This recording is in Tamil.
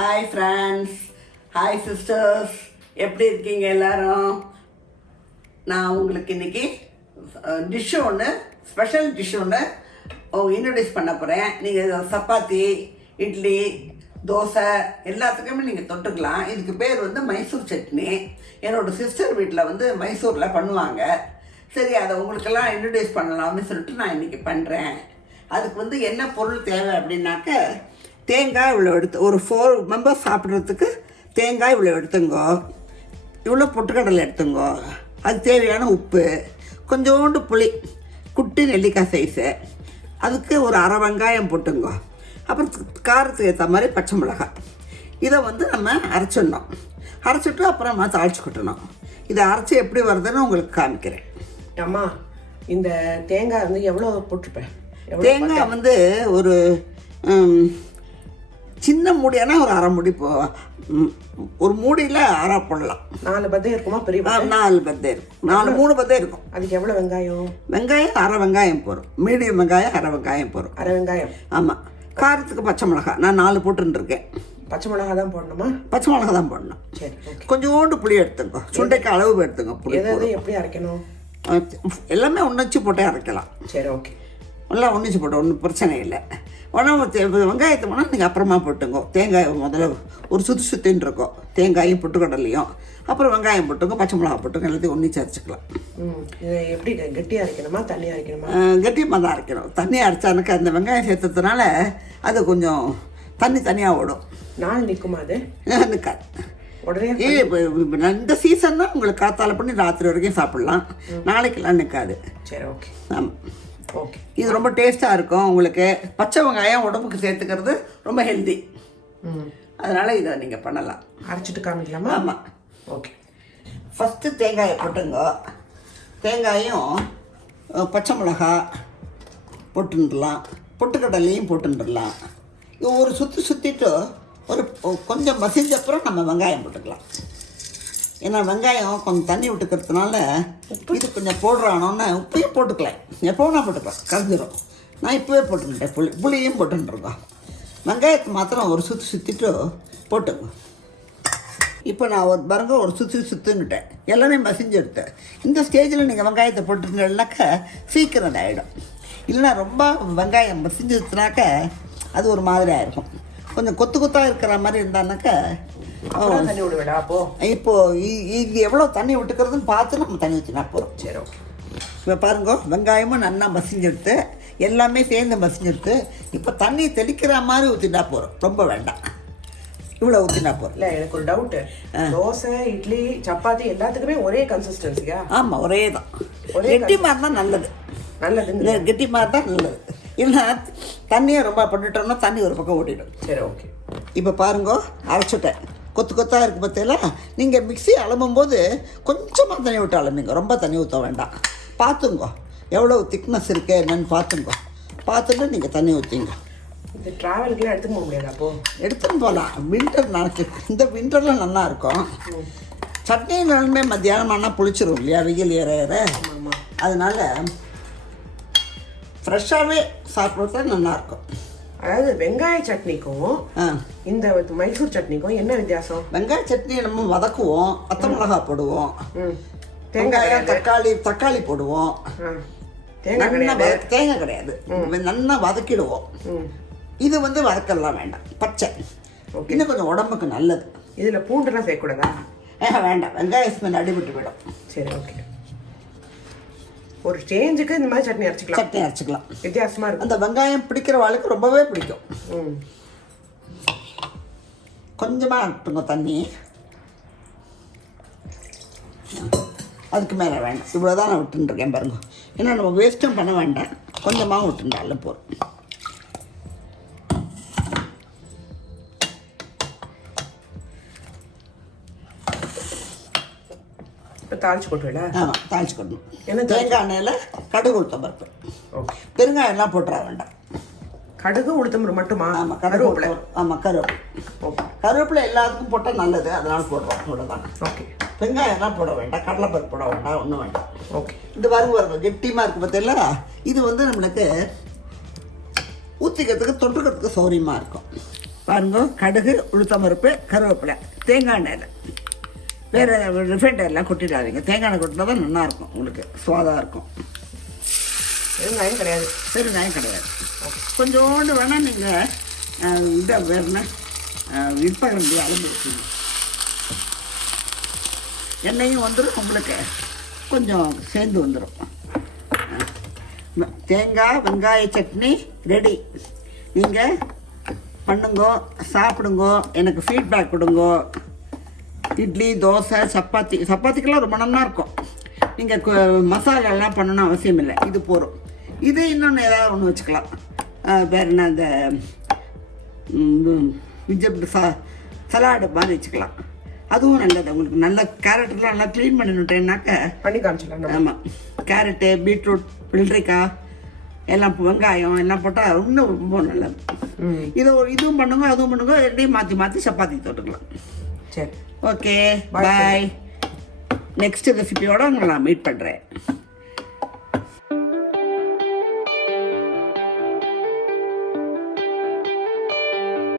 ஹாய் ஃப்ரெண்ட்ஸ், ஹாய் சிஸ்டர்ஸ், எப்படி இருக்கீங்க எல்லாரும்? நான் உங்களுக்கு இன்றைக்கி டிஷ்ஷு ஒன்று, ஸ்பெஷல் டிஷ் ஒன்று இன்ட்ரடியூஸ் பண்ண போகிறேன். நீங்கள் சப்பாத்தி, இட்லி, தோசை எல்லாத்துக்குமே நீங்கள் தொட்டுக்கலாம். இதுக்கு பேர் வந்து மைசூர் சட்னி. என்னோடய சிஸ்டர் வீட்டில் மைசூரில் பண்ணுவாங்க. சரி, அதை உங்களுக்கெல்லாம் இன்ட்ரடியூஸ் பண்ணலாம்னு சொல்லிட்டு நான் இன்றைக்கி பண்ணுறேன். அதுக்கு என்ன பொருள் தேவை அப்படின்னாக்க, தேங்காய் இவ்வளோ எடுத்து, ஒரு 4 மெம்பர்ஸ் சாப்பிட்றதுக்கு தேங்காய் இவ்வளோ எடுத்துங்கோ, இவ்வளோ பொட்டுக்கடலை எடுத்துங்கோ, அது தேவையான உப்பு, கொஞ்சோண்டு புளி, குட்டி நெல்லிக்காய் சைஸு, அதுக்கு ஒரு அரை வெங்காயம் போட்டுங்கோ, அப்புறம் காரத்துக்கு ஏற்ற மாதிரி பச்சை மிளகாய். இதை நம்ம அரைச்சிடணும். அரைச்சிட்டு அப்புறமா தாளிச்சு கொட்டணும். இதை அரைச்சி எப்படி வருதுன்னு உங்களுக்கு காமிக்கிறேன். அம்மா, இந்த தேங்காய் எவ்வளோ போட்டிருப்பேன்? தேங்காய் ஒரு சின்ன மூடியானா ஒரு அரை மூடி ஒரு மூடியில் அரை போடலாம். 4 பத்தை இருக்குமா? பெரிய 4 பத்தை இருக்கும். 3 பத்தை இருக்கும். அதுக்கு எவ்வளோ வெங்காயம்? வெங்காயம் அரை வெங்காயம் போடும். மீடியம் வெங்காயம் அரை வெங்காயம் போடும். அரை வெங்காயம்? ஆமாம். காரத்துக்கு பச்சை மிளகா நான் 4 போட்டுருக்கேன். பச்சை மிளகா தான் போடணுமா? பச்சை மிளகா தான் போடணும். சரி, கொஞ்சோண்டு புளி எடுத்துங்க. சுண்டைக்கு அளவு எடுத்துங்க. புளி எப்படி அரைக்கணும்? எல்லாமே ஒன்றுச்சு போட்டே அரைக்கலாம். சரி, ஓகே. எல்லாம் ஒன்றுச்சு போட்டோம், ஒன்றும் பிரச்சனை இல்லை. வெங்காயத்தை போனால் நீங்கள் அப்புறமா போட்டுங்க. தேங்காய் முதல்ல ஒரு சுற்றின்னு இருக்கும். தேங்காயும் பொட்டுக்கடலையும், அப்புறம் வெங்காயம் போட்டுங்க, பச்சை மிளகா போட்டுங்க, எல்லாத்தையும் ஒன்றிச்சு அரைச்சிக்கலாம். எப்படி கெட்டியாக அரைக்கணுமா, தண்ணியாக அரைக்கணுமா? கெட்டியமாக தான் அரைக்கணும். தண்ணி அரைச்சானுக்கு அந்த வெங்காயம் சேர்த்ததுனால அது கொஞ்சம் தனியாக ஓடும். நாள் நிற்குமா? அது நிற்காது உடனே. இந்த சீசன் தான் உங்களுக்கு காத்தால பண்ணி ராத்திரி வரைக்கும் சாப்பிட்லாம். நாளைக்கெல்லாம் நிற்காது. சரி, ஓகே. ஆமாம், ஓகே. இது ரொம்ப டேஸ்ட்டாக இருக்கும். உங்களுக்கு பச்சை வெங்காயம் உடம்புக்கு சேர்த்துக்கிறது ரொம்ப ஹெல்தி. அதனால் இதை நீங்கள் பண்ணலாம். அரைச்சிட்டு காமிக்கலாமா? ஆமாம், ஓகே. ஃபஸ்ட்டு தேங்காயை போட்டுங்க. தேங்காயும் பச்சை மிளகா போட்டுடலாம், பொட்டுக்கடலையும் போட்டுடலாம். ஒரு சுற்றிட்டு ஒரு கொஞ்சம் மசிஞ்ச அப்புறம் நம்ம வெங்காயம் போட்டுக்கலாம். ஏன்னா வெங்காயம் கொஞ்சம் தண்ணி விட்டுக்கிறதுனால இது கொஞ்சம் போடுறானோன்னு உப்பையும் போட்டுக்கலாம். எப்போனா போட்டுக்கலாம், கரைஞ்சிரும். நான் இப்போவே போட்டுக்கிட்டேன். புளியும் போட்டுருக்கோம். வெங்காயத்தை மாத்திரம் ஒரு சுற்றிட்டு போட்டுங்க. இப்போ நான் ஒரு சுற்றுன்னுட்டேன். எல்லாமே மசிஞ்சு எடுத்தேன். இந்த ஸ்டேஜில் நீங்கள் வெங்காயத்தை போட்டுருந்தீங்கன்னாக்கா சீக்கிரம் ஆகிடும். இல்லைன்னா ரொம்ப வெங்காயம் மசிஞ்சிருச்சுனாக்க அது ஒரு மாதிரி ஆகிருக்கும். கொஞ்சம் கொத்தாக இருக்கிற மாதிரி இருந்தானாக்கா தண்ணி விடுவேடா. இப்போ இது எவ்வளோ தண்ணி விட்டுக்கிறதுன்னு பார்த்து நம்ம தண்ணி ஊற்றினா போகிறோம். சரி, ஓகே. இப்போ பாருங்க, வெங்காயமும் நல்லா மசிஞ்செடுத்து, எல்லாமே சேர்ந்து மசிஞ்செடுத்து, இப்போ தண்ணி தெளிக்கிற மாதிரி ஊற்றினா போகிறோம். ரொம்ப வேண்டாம், இவ்வளோ ஊற்றினா போகிறோம். இல்லை, எனக்கு ஒரு டவுட்டு. தோசை, இட்லி, சப்பாத்தி எல்லாத்துக்குமே ஒரே கன்சிஸ்டன்சியா? ஆமாம், ஒரே தான். கெட்டி மாதிரி தான் நல்லது. நல்லது, கெட்டி மாதிரி தான் நல்லது. இல்லைன்னா தண்ணியை ரொம்ப பண்ணிட்டோம்னா தண்ணி ஒரு பக்கம் ஓட்டிடும். சரி, ஓகே. இப்போ பாருங்க, அரைச்சிட்டேன். கொத்தாக இருக்குது பார்த்தீங்களா? நீங்கள் மிக்ஸி அலம்பும்போது கொஞ்சமாக தண்ணி விட்டு அலம்பிங்க. ரொம்ப தண்ணி ஊற்ற வேண்டாம். பார்த்துங்க எவ்வளோ திக்னஸ் இருக்குது என்னென்னு பார்த்துங்க. பார்த்துட்டு நீங்கள் தண்ணி ஊற்றிங்க. இந்த ட்ராவலுக்குலாம் எடுத்துக்க முடியாது. அப்போது எடுத்துன்னு போகலாம். வின்டர் நினச்சி இந்த வின்டரில் நல்லா இருக்கும். சட்னினாலுமே மத்தியானம் ஆனால் புளிச்சிரும் இல்லையா, வெயில் ஏற. அதனால் ஃப்ரெஷ்ஷாகவே சாப்பிட்றது நல்லாயிருக்கும். அதாவது வெங்காய சட்னிக்கும் இந்த மைசூர் சட்னிக்கும் என்ன வித்தியாசம்? வெங்காய சட்னி நம்ம வதக்குவோம், பச்சை மிளகாய் போடுவோம், வெங்காயம் தக்காளி போடுவோம். தேங்காய் கிடையாது, நல்லா வதக்கிடுவோம். இது வதக்கலாம் வேண்டாம், பச்சை. இன்னும் கொஞ்சம் உடம்புக்கு நல்லது. இதில் பூண்டுலாம் சேர்க்கக்கூடாதா? வேண்டாம், வெங்காய ஸ்மெல் அடிபட்டு விடும். சரி, ஓகே. ஒரு சேஞ்சுக்கு இந்த மாதிரி சட்னி அரைச்சிக்கலாம். வித்தியாசமாக இருக்கும். அந்த வெங்காயம் பிடிக்கிற வாழ்க்கை ரொம்பவே பிடிக்கும். கொஞ்சமாக அட்டுங்க தண்ணி. அதுக்கு மேலே வேண்டாம். இவ்வளோ தான் நான் விட்டுருக்கேன் பாருங்க. ஏன்னா நம்ம வேஸ்ட்டும் பண்ண வேண்டாம். கொஞ்சமாக விட்டுருந்தாலும் போதும். தாளிச்சு கொட்டுவிடா? ஆமாம், தாளிச்சு கொட்டணும். ஏன்னா தேங்காய் எண்ணெயில் கடுகு உளுத்தம் பருப்பு. ஓகே. பெருங்காயம்லாம் போட்டுற வேண்டாம். கடுகு உளுத்தம் மட்டுமா? ஆமாம், கருவேப்பிலை. ஆமாம், கருவேப்பிலை. ஓகே. கருவேப்பிலை எல்லாத்துக்கும் போட்டால் நல்லது, அதனால் போடுறோம். அவ்வளோதான். ஓகே. வெங்காயம்லாம் போட வேண்டாம், கடலைப்பருப்பு போட வேண்டாம், ஒன்றும் வேண்டாம். ஓகே. இந்த வருங்க கெட்டியமாக இருக்குது பார்த்தீங்களா? இது நம்மளுக்கு ஊற்றிக்கிறதுக்கு தொட்டுக்கிறதுக்கு சௌரியமாக இருக்கும். பாருங்க, கடுகு, உளுத்தம்பருப்பு, கருவேப்பிலை, தேங்காய் எண்ணெயில். வேறு ரிஃபைண்ட் எல்லாம் கொட்டிடாதீங்க. தேங்காய் எண்ணெய் கொட்டினா தான் நல்லாயிருக்கும், உங்களுக்கு சுவாதாக இருக்கும். பெருங்காயம் கிடையாது. பெருங்காயம் கிடையாது. கொஞ்சோண்டு வேணால் நீங்கள் இதை வேறுனா விற்பகரண்டி அளந்து வச்சுங்க. எண்ணெயும் வந்துடும், உங்களுக்கு கொஞ்சம் சேர்ந்து வந்துடும். தேங்காய் வெங்காய சட்னி ரெடி. நீங்கள் பண்ணுங்க, சாப்பிடுங்க, எனக்கு ஃபீட்பேக் கொடுங்க. இட்லி, தோசை, சப்பாத்திக்கெல்லாம் ரொம்ப நல்லா இருக்கும். நீங்கள் மசாலாலாம் பண்ணணும்னு அவசியம் இல்லை, இது போதும். இது இன்னொன்று ஏதாவது ஒன்று வச்சுக்கலாம். வேறு என்ன, இந்த வெஜிடபிள் சலாடு மாதிரி வச்சுக்கலாம். அதுவும் நல்லது. உங்களுக்கு நல்ல கேரட்லாம் நல்லா க்ளீன் பண்ணிட்டேன்னாக்க பண்ணி காமிச்சிடலாம். ஆமாம், கேரட்டு, பீட்ரூட், வெள்ளரிக்காய் எல்லாம், வெங்காயம் எல்லாம் போட்டால் இன்னும் ரொம்ப நல்லது. இதுவும் பண்ணுங்க, அதுவும் பண்ணுங்க, ரெண்டையும் மாற்றி மாற்றி சப்பாத்தி தொட்டுக்கலாம். சரி, ஓகே, பாய். நெக்ஸ்ட் ரெசிபியோட உங்களை நான் மீட் பண்ணுறேன்.